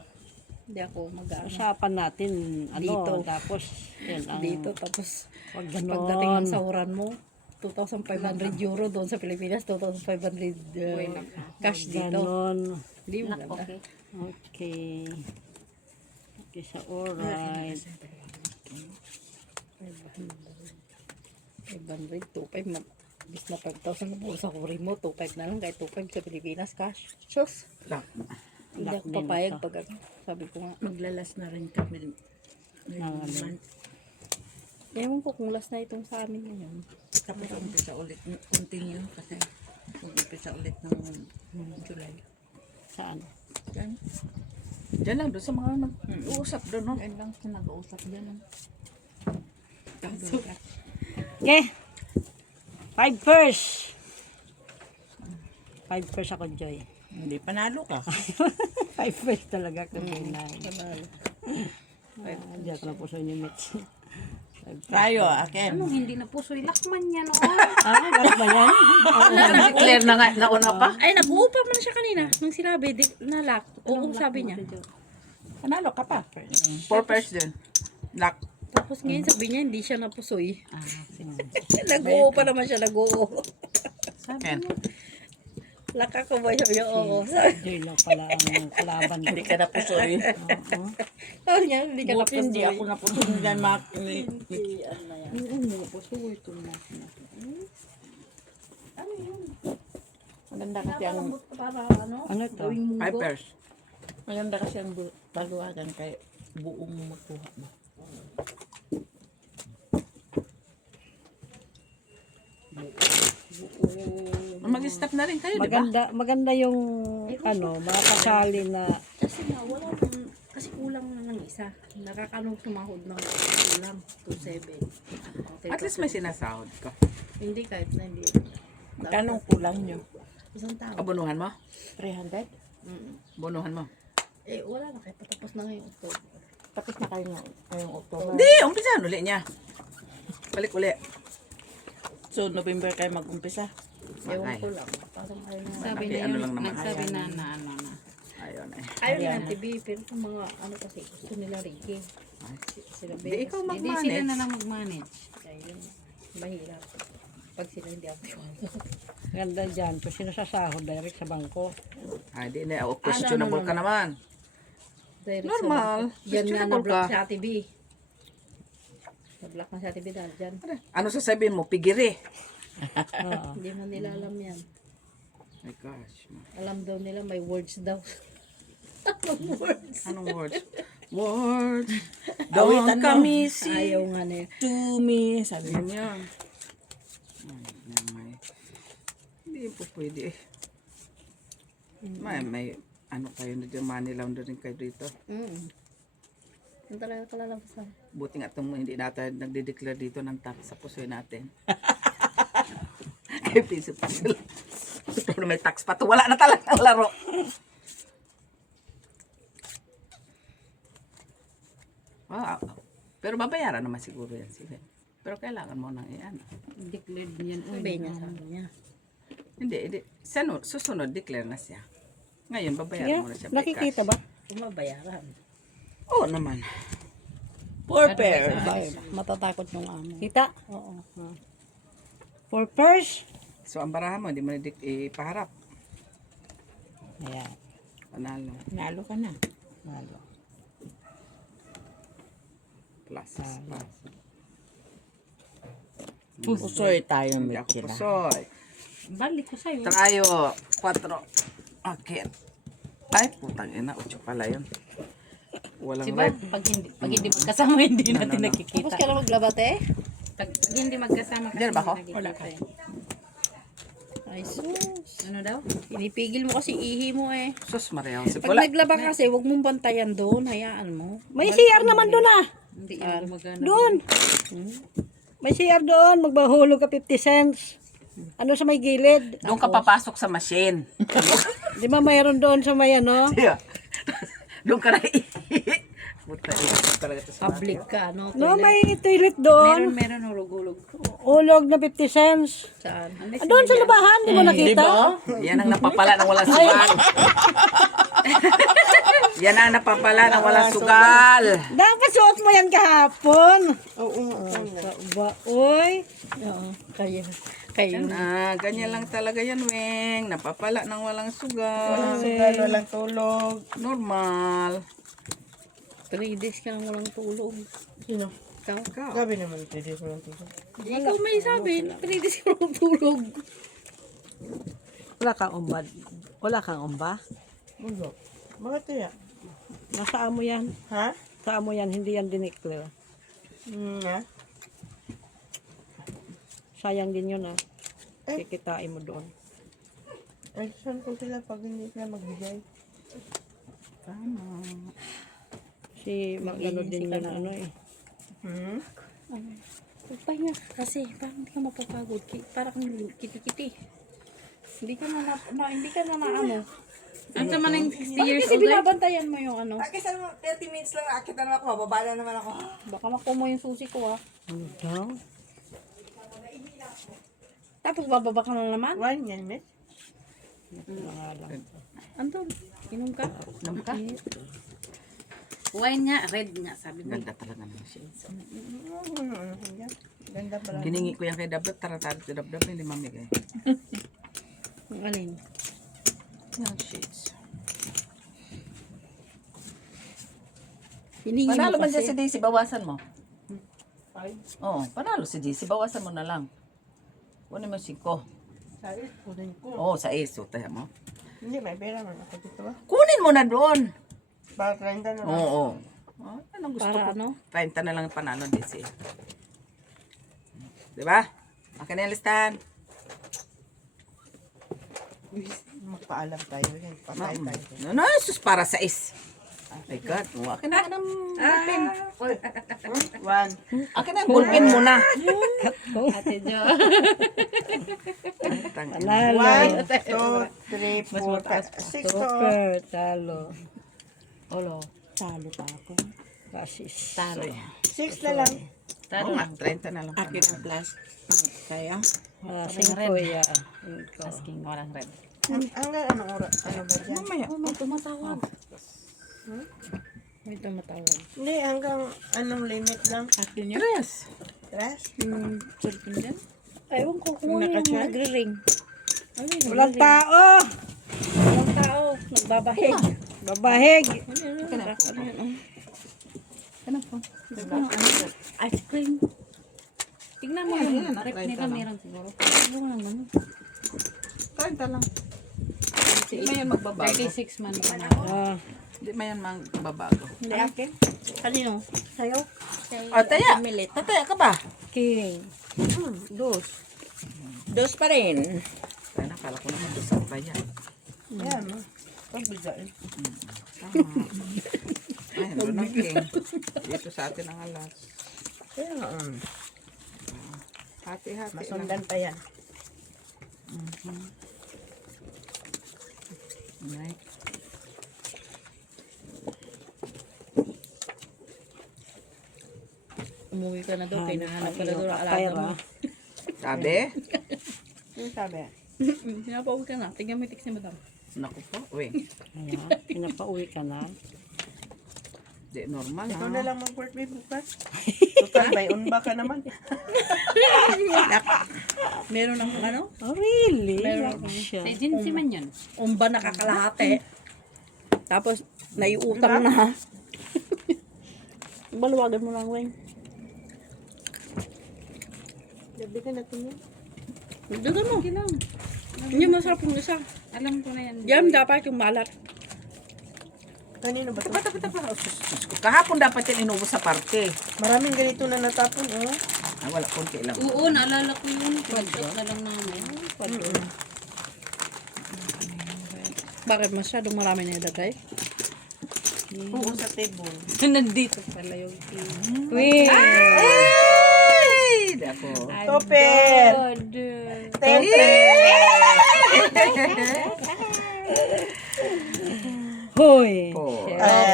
Hindi ako mag-ano. Usapan natin, Dito. Tapos, yun ang... Dito, tapos Wag pagdating ganon. ng sahuran mo, 2,500 euro doon sa Pilipinas, 2,500 cash dito. Ganon. Hindi mo ganda. Okay. Okay. Okay, sa alright. 500, 2,500. Bis na 5,000 na po sa kuri mo, 2,500 na lang, kahit 2,500 sa Pilipinas cash. Sus! Lang. Hindi ako papayag pag sabi ko nga. Maglalas na rin kami. Ewan ko kung last na itong sa amin ngayon. Tapos umpisa ulit. Continue kasi umpisa ulit ng July. Saan? Yan. Diyan lang doon sa mga nag-uusap doon, no? Yan lang sa nag-uusap dyan. Okay. 5 first. 5 first ako, Joy. Hindi panalo ka. 5 first talaga ako, Joy. Panalo. Hindi ako na po sa inyo, Mitch. Tayo, akin. Anong hindi na pusoy? Lakman yan, oh. Ganun ba yan? Na-declare na nga, nauna pa. Ay, nag-uupa man siya kanina. Nung sinabi, nalak. Oo, sabi niya. Panalo ka pa. 4 pairs din. Lock. Tapos ngayon sabi niya, hindi siya napusoy. Nag-uupa naman siya, nag-oo. Yan. Laka ko ba siya? Oo. Joy lang pala ang kalaban ko. Hindi ka napusoy. Sabi niya, hindi ka Buti hindi napusoy. ako napusoy dyan, Mark. Maganda kasi ang Ano ito? 5 pairs. maganda kasi ang paluwagan kay buong magkuha mo. Mag-stop na rin kayo, di ba? Maganda yung mga kasali na Kasi nga, wala nang, kasi kulang na ng isa. Nakakanong sumahod ng kulang, 2,700. At least may sinasahod ka. Hindi, kahit na hindi. Kanong kulang nyo? Isang tao. Abonuhan mo? 300? Bonuhan mo? Eh, wala na kayo. Patapos na ngayon. October. Tapos na kayo ngayong October. Hindi, umpisahan uli niya. Balik uli. So, November kayo mag-umpisa. Ewan ko lang. Parang ayaw na. Sabi Okay, na ano yun, lang naman. nagsabi na ano na. Ayun eh. Ayaw nila TV, pero kung mga kasi gusto nila Ricky. Sila Di ikaw Hindi sila na mag-manage. lang mag-manage. Kaya yun, mahirap. Pag sila hindi ako iwan. ganda dyan. Kung sino sasahod direct sa bangko. Ay, di na. Questionable ka naman. Direct Normal. sa bangko. Yan nga Questionable na-block ka. sa TV. Na-block na sa TV dahil dyan. Ano sasabihin mo? Pigiri. Oo. Hindi man nila alam yan. My gosh. Alam daw nila may words daw. Anong words? Anong words? Words. Awitan Don't mo. come easy. Ayaw nga na yan. To me, sabi Yan mo. yan. Yan, may. Hindi po pwede eh. May ano kayo na dyan, money laundering kayo dito. Yung talaga kalalabasan. Buti nga itong hindi natin nagde-declare dito ng tax sa pusoy natin. Kaya piso-piso lang. Pero may tax pa to. Wala na talaga ang laro. Wow. Pero babayaran naman siguro yan sila. Pero kailangan mo nang iyan. Declared niyan. Sabi niya sa niya. Hindi. Susunod, declare na siya. Ngayon, babayaran Sige, mo na siya. by nakikita cash. ba? Kung mabayaran. Oo naman. 4 pairs. Matatakot yung amo. Kita? Oo. 4 first. So, ang barahan mo, hindi mo na ipaharap. Ayan. Panalo. Nalo ka na. Malo. Plus. Pusoy tayo, Hindi ako Mitchila. pusoy. Balik ko sa'yo. Tayo. 4. Okay. Ay, putang ina. 8 pala yun. Walang Si Bart, red. pag hindi magkasama, hindi natin Tapos nakikita. kailan maglabate? Pag hindi magkasama kasi Diyan ba ako? hindi nakikita eh. Ay, sus. Ano daw? Pinipigil mo kasi ihi mo eh. Sus, Maria Jose. Pag Wala. naglaba kasi, huwag mong bantayan doon. Hayaan mo. May CR naman doon ah. Hindi yan gumagana. Doon. May CR doon. Magbahulog ka 50 cents. Ano sa may gilid? Doon ka papasok sa machine. Di ba mayroon doon sa may ano? Yeah. Doon ka na Puta, talaga ito sa Public ka, no? No, may toilet doon. Meron hulog-hulog. Hulog na 50 cents. Saan? Ah, doon sa labahan, di mo Di nakita? ba? Yan ang napapala ng walang sugal. Yan ang napapala ng walang sugal. Dapat suot mo yan kahapon. Oo. Ba, oy. Oo, kayo. Kayo. Ganyan lang talaga yan, Weng. Napapala ng walang sugal. Walang sugal, walang tulog. Normal. 3 days ka nang walang tulog. Sino? Ikaw? Sabi naman, pwede ko lang tulog. Ikaw may sabi, 3 days ka walang tulog. Wala kang umba. Wala kang umba? Ulo. Bakit kaya? Nasa amo yan. Ha? Sa amo yan, hindi yan diniklo. Ha? Sayang din yun ah. Kikitain mo doon. Ay, saan ko sila pag hindi sila magbigay? Si mag-ano din yun ano eh. Pagpahinga ka kasi, parang hindi ka mapapagod. Parang kang kiti-kiti. Hindi ka na ano. Ang sama ng 60 years Kasi old. binabantayan mo yung ano. Kasi 30 minutes lang akit na naman ako, mababa na naman ako. Baka makuha mo yung susi ko ah. Ano daw? Tapos bababa ka na naman. One yan, miss. Anton, inom ka? Alam ka? Wine nga, red nga, sabi mo. Ganda talaga ng shades. Ganda pala. Giningi ko yan kay Dabdab. Tara-tara si Dabdab. Hindi mamigay. Ang alin? Yan, shades. Hiningi Panalo mo man dyan kasi. si Daisy, bawasan mo. Five. Oo, panalo si Daisy, bawasan mo na lang. Kunin mo 5. Sabi, kunin ko. Oo, sa ESO, tayo mo. Hindi, may pera man ako dito ba? Kunin mo na doon. Para 30 na lang. Oo. Anong gusto Para ko? ano? 30 na lang ang panalo, Daisy. Diba? Akin na yung listahan. Magpaalam tayo. Yan, patay tayo. No, sus, para sa is. Oh my God. Oh, akin na ng ballpen. One. Akin na ang ballpen muna. Ate Jo. Panalo. 1, 2, 3, 4, 5, 6 to. Super, talo. Olo, talo pa ako. Basis. Talo. 6 na lang. Oo nga, 30 na lang. Akin ang plus. Kaya? Wala, 5 ya. Asking, walang red. Hanggang anong oras? Ano ba dyan? Mamaya. Oh, may tumatawag. May tumatawag. Hindi, hanggang anong limit lang? Akin yun. Tres. Tres? Yung cellphone dyan? Ewan ko kung Yung ano yung naka-charge? nagre-ring. Ano yung Walang nagre-ring? tao. Walang tao. Nagbabahig. Babahig. Ano yun? Ano yun? Ano po? Ice cream. Tignan mo yung rep nila, meron siguro. Ano nga naman? 30 lang. Hindi man yan magbabago. 36 man pa na. Ah, Hindi man yan magbabago. Hindi akin. Kanino? Sa'yo? O, taya. Tataya ka ba? king. Dos. Dos pa rin. Kaya nakala ko naman doon sa kaya. Yan, no? Pagbigay. Ay, doon ang king. Dito sa atin ang alas. Kaya nga, Hati-hati lang. masundan pa yan. Right. Umuwi ka na doon. Kaya nahanap ka na doon ang alaga Pera. mo. Sabi? Ano sabi? Sinapawag ka na. Tingnan mo yung text ni madam. Naku po. Uy. Ayan, pinapauwi ka na. Di normal Ikaw ha. na lang mag-birthday bukas. Total, may unba ka naman. Meron ng ano? Oh, really? Meron. Siya. Sa agency man yun. Umba nakakalahati. Tapos, naiutang na. Baluwagan mo lang, Weng. Gabi ka natin yun. Dagan mo. Hindi masarap yung isa. Alam ko na yan. Yan dapat yung malat. Kanino ba ito? Tapa. Kahapon dapat yan inubos sa parke. Maraming ganito na natapon, oh. Wala konti lang. Oo, naalala ko yun. Pag-shot na lang namin. Bakit masyadong marami na ilagay? Oo, sa table. Nandito pala yung Wait. Ay! Ako. Topper! Hoy. Po.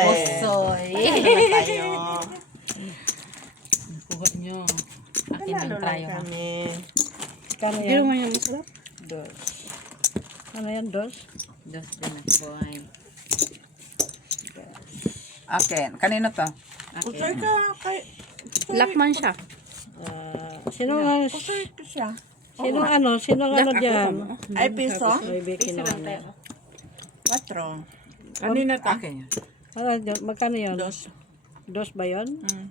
Pusoy. tayo. Kuha nyo. Akin ang tayo ha. Kano Hindi yan? naman yung masarap. Ano yan, dos? Dos din na boy. Akin. Kanino to? Usoy ka kay... Lakman siya. Sino nga? Usoy ka siya. Sino ano? Sino ano dyan? Ay, piso? May bacon naman. 4. Kanina to? Akin yan. Ano, dyan? Magkano yun? Dos. Dos ba yun? Mm.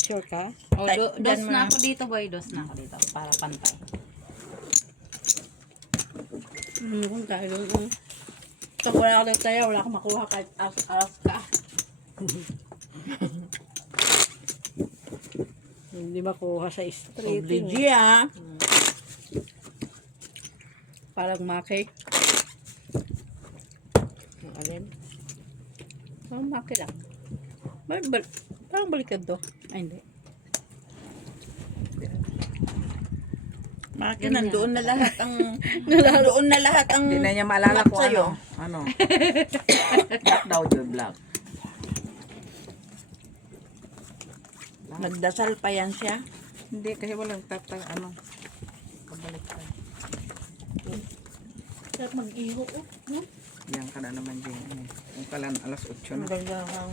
Sure ka? O, dos Dyan mo na na. ako dito boy. Dos na ako dito. Para pantay. Kung tayo doon. Pag wala ka daw tayo, wala ka makuha kahit aras ka. Hindi makuha sa street. Obligé ah. Parang maki. Ang alin? Parang maki lang. Parang baliktad to. Ay, hindi. Maki, nandoon na lahat ang... nandoon na lahat ang... Hindi na niya maalala kung sa'yo. ano. Black daw yun, black. Nagdasal pa yan siya. Hindi, kasi walang ano. Kabalik ka. Sarap mag-iho. No? Yan ka na naman din. Kung kalan alas 8 Ang na. ganda ang...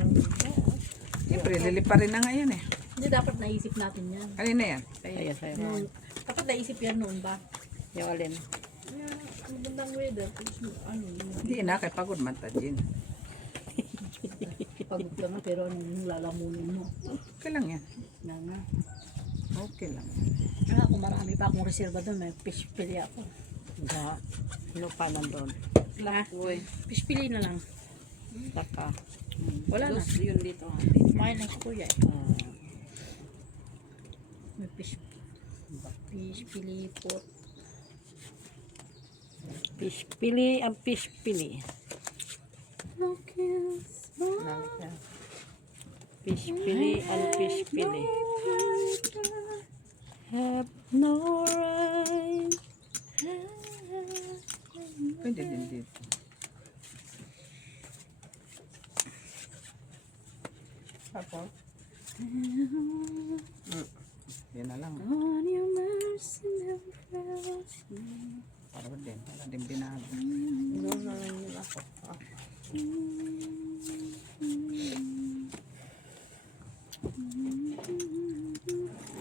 Siyempre, lilipa rin na ngayon eh. Hindi dapat naisip natin yan. Kanina yan. Ayan, sa'yo. Noon. Dapat naisip yan noon ba? Yung alin? Ang gandang weather. Ano, Hindi na, kay pagod man ta din. pagod ka na pero anong lalamunin mo? Okay lang yan. Na nga. Okay lang. Ah, kung marami pa akong reserva doon, may fish pili ako. Sa, ano pa nandun? Ha? Fish pili na lang. Saka. Wala na. Dos yun dito ha. Kumain na si kuya eh. May fish pili po. Fish pili, ang fish pili. Fish pili, ang fish pili. Have no right. Pwede din dito. Tapos? Yan na lang. On your mercy never fails me. Para din. Para din binago. Doon na lang yun ako.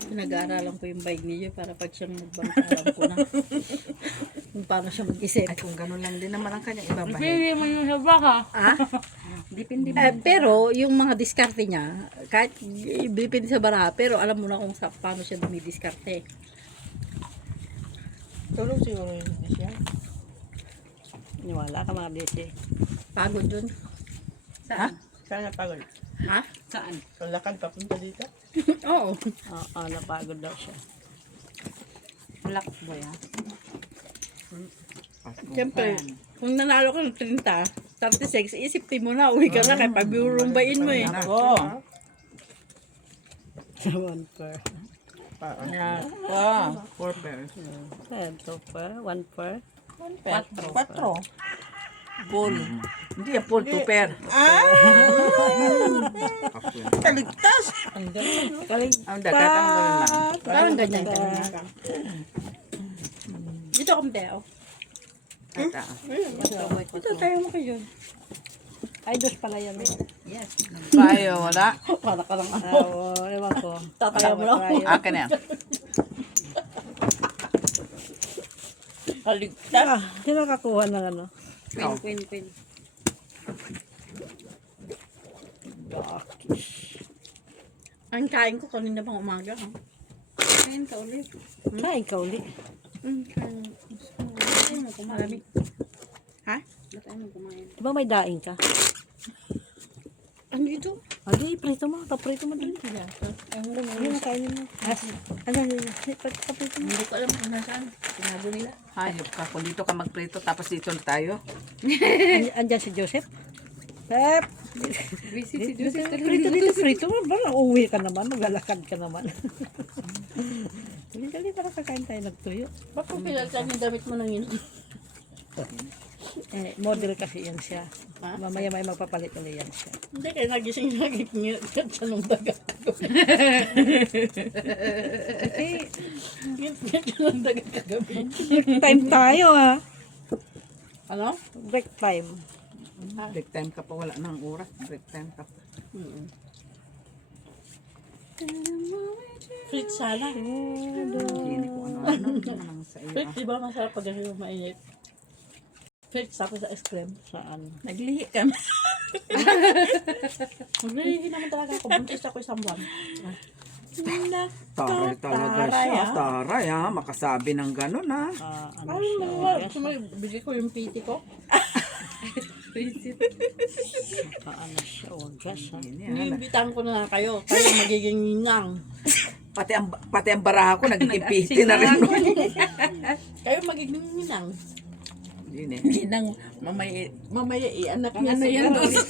Pinag-aaralan ko yung bike niyo para pag siyang magbangka, alam ko na kung paano siya mag-isip. Ay, kung gano'n lang din naman ang kanyang ibabahin. Pili mo yung sa baka. Depende. Pero yung mga diskarte niya, kahit depende sa baraha, pero alam mo na kung paano siya dumidiskarte. Tulog siguro yun na siya. Wala ka mga desi. Pagod dun. Ha? Sana pagod. Ha? Saan? Kalakad papunta dito. Oo. Oo, napagod daw siya. Black boy ha. Siyempre, kung nanalo ka ng 30, 36, isipin mo na, uwi ka na kaya pag-urumbain mo eh. Oo. Sa one per. Wow. 4 pairs. Ayan, two per. One per. 4. Bull. Hindi yan, full 2 pair. Kaligtas. Ang dagat ang gano'n lang. Parang ganyan ka na. Dito kami tayo. Ata. Dito tayo mo kayo. Ay, dos pala yan. Yes. Tayo, wala. Para ka lang ako. Oo, ewan ko. Tataya mo lang. Akin na yan. Kaligtas. Sino kakuha ng ano? Queen. Ang kain ko kanina pang umaga. Ha? Kain ka ulit. Kain ka uli. Kain mo kumain. Ha? Ba't ayaw mo kumain? Diba may daing ka? Ano ito? Adi, prito mo. Paprito mo dali. Ayun na, kainin mo. Ano, paprito mo. Hindi ko alam kung nasaan. Tinago nila. Hayop ka. Kung dito ka magprito, tapos dito na tayo. Andyan si Joseph. Sep! Busy si Joseph. Prito dito, prito mo. Ba, uuwi ka naman, maglalakad ka naman. Dali, para kakain tayo nagtuyo. Bakit pinalitan yung damit mo ng yun? Model kasi yan siya. Mamaya may magpapalit ulit yan siya. Hindi, kaya nagising niya sa nung dagat ko. Sa nung dagat kagabi. Break time tayo Ano? Break time. Break time ka pa. Wala nang oras. Break time ka pa. Fruit sana. Hindi ko ano-ano. Ano sa iyo. Fruit, di ba masarap pag ganito mainit? Fruit, tapos sa ice cream. Saan? Naglihi kami. Maglilihin naman talaga ako. Buntis ako isang buwan. Taray talaga siya. Taray ha. Makasabi ng gano'n ha. Ano Ano siya? mo, bigay ko yung PT ko. Ano siya? Wagas ha. Iniimbitahan ko na kayo. Kayo magiging ninang. Pati ang baraha ko nagiging piti na rin. Kayo magiging ninang. Yun eh. Hindi nang mamaya i-anak niya Ano sa yan? doon sa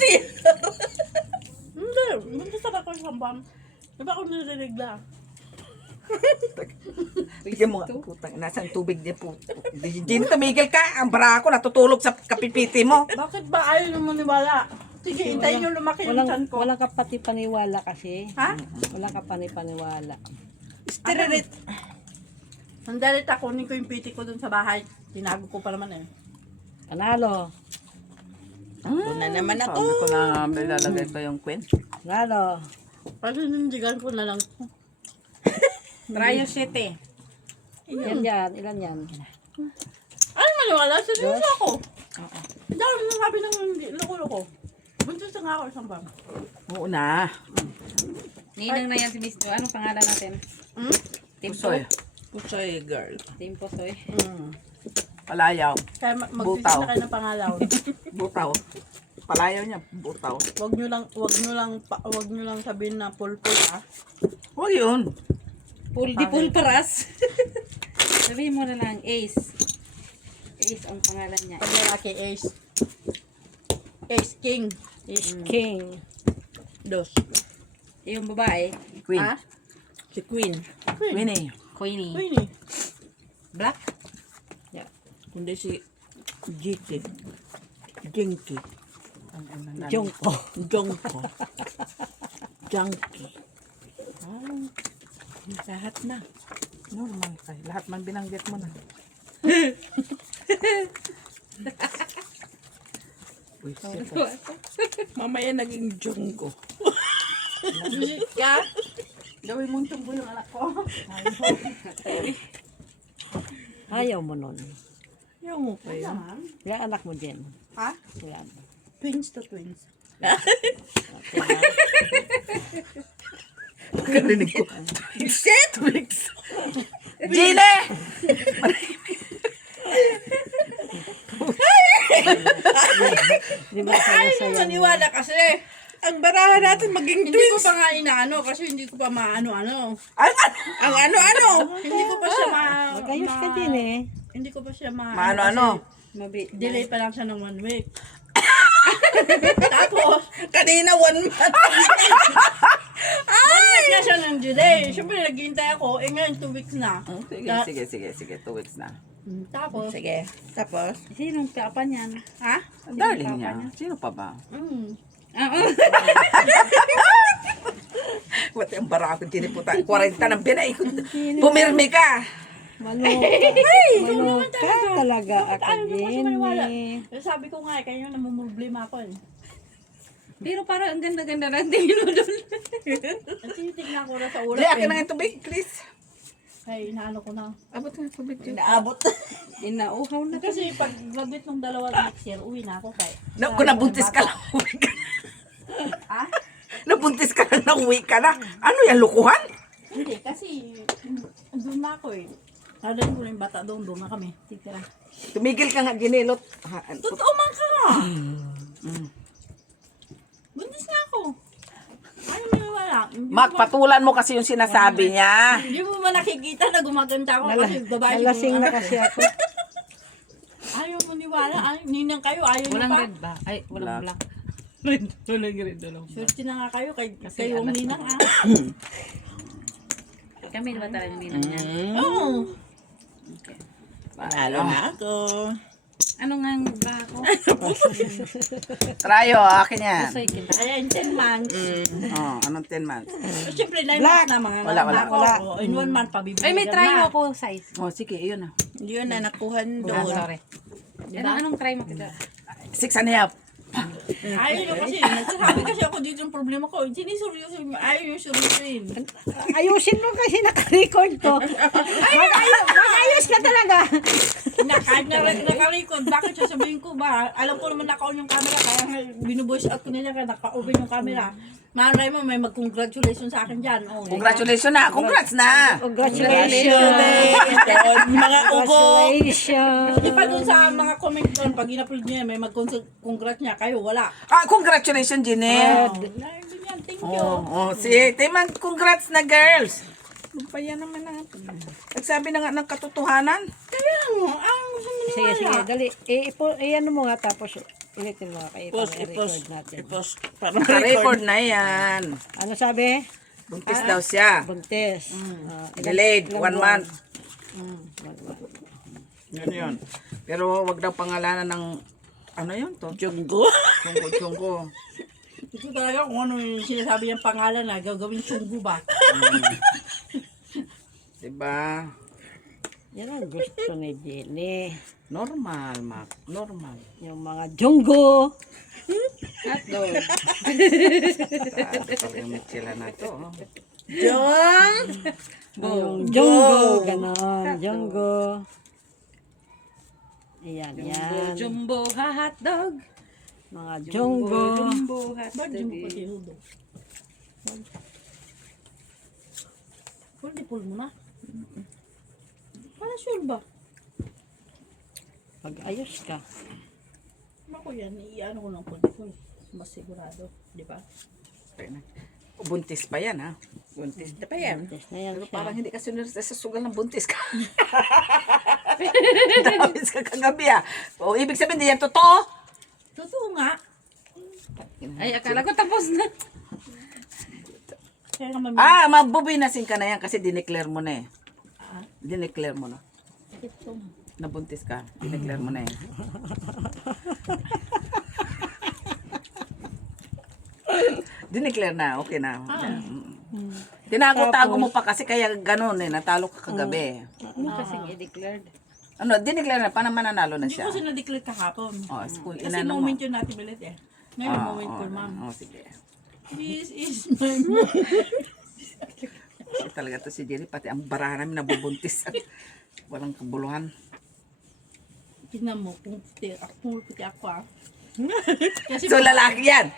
Hindi. Buntis ako isang buwan. Di ba ako nililigla? Bigyan mo nga. Putang, nasaan tubig niya po. Hindi tumigil ka. Ang baraha ko natutulog sa kapipiti mo. Bakit ba ayaw nyo maniwala? Sige, hintayin nyo lumaki yung chan ko. Walang kapati paniwala kasi. Ha? Walang paniwala. Steroid. Sandalit ako, kunin ko yung PT ko dun sa bahay. Tinago ko pa naman eh. Panalo. Una naman ako. Sabi ko na ilalagay ko yung queen. Panalo. Kasi nindigan ko na lang. Trayo 7. Yan yan. Ilan yan? Ay, maniwala. Seryoso ako. Hindi ako nasabi ng loko-loko. Buntis na nga ako isang buwan. Oo na. Ninang na yan si Miss. Anong pangalan natin? Timpo. Pusoy. Pusoy girl. Timpo, soy. Palayaw. Kaya magbisi Butaw. na kayo ng pangalaw. Butaw. Palayaw niya. Butaw. Wag nyo lang sabihin na pulpul ah. Huwag yun. Di pulparas. Sabihin mo na lang, Ace. Ace ang pangalan niya. Pag lalaki, Ace. Ace King. Is king. Dos. Yung babae, Queen. Ha? Si Queen. Queenie. Queenie. Queenie. Black? Kundi si Jiki. Jinky. Jungko. Jongko. Junkie. Lahat na. Normal kay. Lahat man binanggit mo na. Mamaya naging Jongko. Visit ka? Gawin mong tumbo yung anak ko. Ayaw mo nun. Ayaw mo pa yun. Yung anak mo din. Ha? Yan. Twins to twins. Pagkarinig ko. Shit! Gine! Di ba saya-saya mo? Maniwala kasi. Ang baraha natin maging Hindi ko twins. pa nga inaano kasi hindi ko pa maano-ano. Ang ano-ano. Hindi ko pa siya Magayos ka din eh. Hindi ko pa siya Maano-ano? Delay pa lang siya ng 1 week. Tapos, Kanina 1 month. 1 week na siya ng delay. Siyempre, naghihintay ako. Eh ngayon, 2 weeks na. Sige. 2 weeks na. Tapos, Sige. Tapos, Sinong papa niyan? ha? Ang darling niya. Sino pa ba? Pati ang barakod kiniputan. 40 ng binay ko. Pumirmi ka. Maloka talaga ako Ano naman siya maniwala? din eh. Sabi ko nga, kaya namumulblima ako eh. Pero parang ang ganda-ganda na tingin mo doon. At tinitignan ko na sa ulap Hindi, akin na eh. yung tubig, please. Ay, inaano ko na. Abot na yung tubig. naabot. Inauhaw na. Kasi pag graduate ng 2 next year, uwi na ako kay. Kung nabuntis ka lang, uwi ka na. Ha? Nabuntis ka lang, nauwi ka na. Ano yan, lukuhan? Hindi, kasi doon na ako eh. Sabihin ko na yung bata doon na kami. Titira. Tumigil ka nga, ginilot. Totoo man ka! Buntis na ako. wala. Mac, patulan mo kasi yung sinasabi niya. Hindi mo man nakikita na gumaganda ako kasi babae Nalasing na kasi ako. Ayaw mo niwala. Ay, ninang kayo. Ayaw niyo Walang pa. red ba? Ay, walang Black. black. Walang red. Swerte na nga kayo. Kasi Kayo ang alas ninang ah. Kami ba talaga yung ninang niya? Oo. Panalo na ako. Ano nga ang ba ako? Trayo, akin yan. Soy kita. Ayan, 10 months. Oh, anong 10 months? So, siyempre, 9 months na mga Wala, wala. ako. Oh, in 1 month, pabibigyan Ay, may try na. ako size. Oh, sige, yun ah. Yun na, nakuhan Ah, doon. sorry. Anong try mo kita? 6.5. Ayaw nyo kasi. Nagsasabi kasi ako dito yung problema ko. Siniseryoso mo. Ayaw yung seryosoin. Ayusin mo kasi naka-record to. Mag-ayos ka talaga. Kahit na naka-record, bakit sasabihin ko ba? Alam ko naman naka-on yung camera, kaya nga binuvoice out ko nila kaya naka-open yung camera. Malay mo, may mag-congratulations sa akin dyan. Oh, Congratulations na. Congrats na. Congratulations. Mga ugo. Congratulations. Di pa doon sa mga comment doon, pag in-upload niya, may mag-congrats niya. Kayo, wala. Ah, congratulations, Ginny. Thank you. Oh, si Timang, congrats na girls. Ano pa yan naman natin? Nagsabi na nga ng katotohanan. Kaya mo, ang gusto mo Sige, sige, dali. Ano mo nga tapos ulitin mo nga kayo Post, para i-record natin. i-post. Para Naka-record na yan. Ano sabi? Buntis daw siya. Buntis. Delayed, 1 month. 1 month. Yun yun. Pero wag daw pangalanan ng, ano yun to? Junggo. Chungko-chungko. Ito talaga kung ano yung sinasabi niyang pangalan na gagawin sunggu ba? Diba? Yan ang gusto ni Jenny. Normal, Mac. Normal. Yung mga junggo. Hotdog. Talaga may chila na to. Oh. Jung. Yung junggo. Ganon. Junggo. Ayan, yan. Jumbo hotdog. Mga junggo. Jumbo Ba't hotdog. yung mo pa sinudo? Pwede pull mo na. Wala sure ba? Pag-ayos ka. Ako yan, i-ano ko lang pwede pull. Mas sigurado, di ba? Buntis pa yan, ha? Buntis Ito pa yan. Buntis na yan Pero siya. parang hindi ka sunod sa sugal ng buntis ka. Dabis ka kagabi, ha? O, ibig sabihin, di yan totoo? Totoo nga. Ay, akala ko tapos na. Kaya nga Ah, mabubinasin ka na yan kasi dineclare mo na eh. Dineclare mo na. ito. Nabuntis ka. Dineclare mo na eh. Dineclare na. Okay na. Tinago-tago mo pa kasi kaya ganun eh. Natalo ka kagabi. Ano kasing i-declared? Ano, dineclare na. Paano mananalo na Hindi siya? ko sinadeclare kahapon. Oh, school. Kasi Inano mo. moment yun natin bilit eh. Ngayon moment ko, ma'am. Oh, sige. This is my moment. Kasi talaga to si Jenny. Pati ang barahan namin nabubuntis. Walang kabuluhan. Tignan mo, kung puti ako ah. Kasi So, lalaki yan.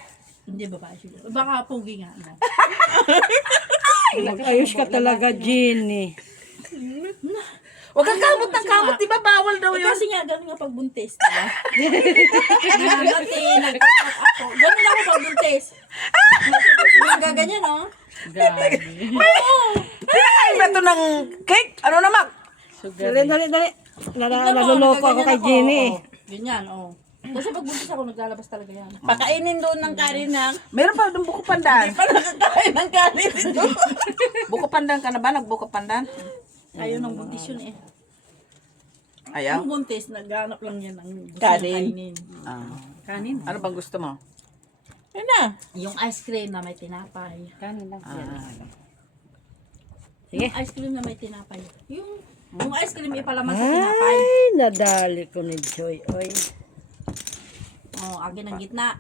hindi babae siya. Baka pogi nga. No? Pag-ayos ka talaga, Jenny. Huwag kang kamot ng kamot. Di ba bawal daw Eh, yun? kasi nga, gano'n nga pagbuntis, diba? Dati, nagtatak ako. Gano'n ako pagbuntis. Nagaganyan, no? Gabi. Pinakain ba ito ng cake? Ano naman? Dali, dali, dali. Naluloko ako kay Jenny. Ganyan, oh. Kasi pag buntis ako, naglalabas talaga yan. Pakainin doon ng kanin ng. Meron pa doon buko pandan. Para nakakain ng kanin dito. Buko pandan ka na ba? Nagbuko pandan? Ayaw ng buntis yun eh. Ayaw? Ang buntis, naghanap lang yan ng gusto Kanin. kainin. Ah. Kanin. Ano bang gusto mo? Ayun na. Yung ice cream na may tinapay. Kanin lang. Sige. Yung ice cream na may tinapay. Yung ice cream ipalaman sa tinapay. Ay, nadali ko ni Joy. Oy. Oh, agin ng gitna.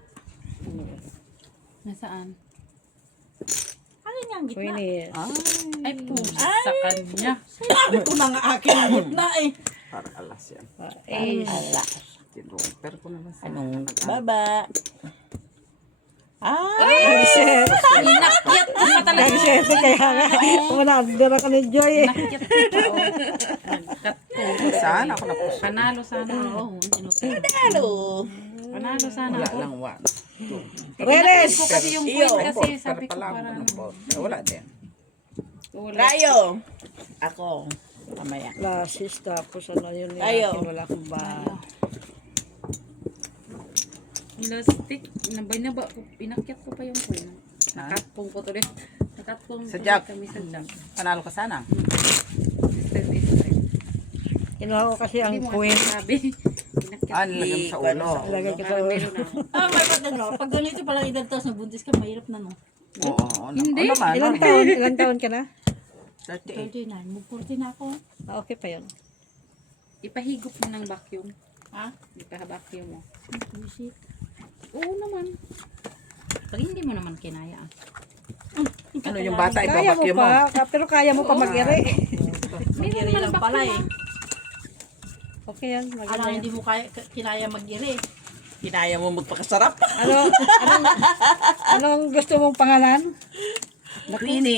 Nasaan? Agin nga ang gitna. Queenie. Ay, pusa sa kanya. Sinabi ko na nga akin ang gitna eh. Para alas yan. Tinong. Pero kung naman sa... Anong baba? Ah! Inakyat ko pa talaga. Siyempre, kaya nga. Umanadira ka ni Joy. Inakyat ko pa. Nagkat ko. Saan ako na po? Panalo sana. Oo, Hello! Panalo sana Wala ako. lang 1. Reres! Ko kasi yung Iyo. point kasi sabi ko Pala para ano. wala din. Wala. Rayo. Ako. Mamaya. Lasis, tapos ano yun. Tayo. Wala akong ba. Elastic. Nabay-naba. Pinakyat ko pa yung point. Nakatpong ko tuloy. Nakatpong Sa tuloy Jack. kami sa Jack. Panalo ka sana. Kinuha ko kasi ang Hindi mo queen. kasi sabi. Pinakyat. Nilagay mo sa ulo. Ilagay ko sa Parang ulo. meron na. May pati no, pag ganito palang edad tapos nabuntis ka, mahirap na no. Oo. Hindi. Ano naman? Ilang taon ka na? 38. 39, mag-40 na ako. Ah, okay pa yun. Ipahigop mo ng vacuum. Ha? Ipaha-vacuum mo. Bullshit. Oo naman. Pag hindi mo naman kinaya. Ano yung bata Kaya mo ipapakyo mo? pa, pero kaya mo pa mag-iri. Mag-iri lang pala eh. Okay yan, maganda Alam, yan. hindi mo kinaya mag-iri. Kinaya mo magpakasarap. Anong gusto mong pangalan? Queenie.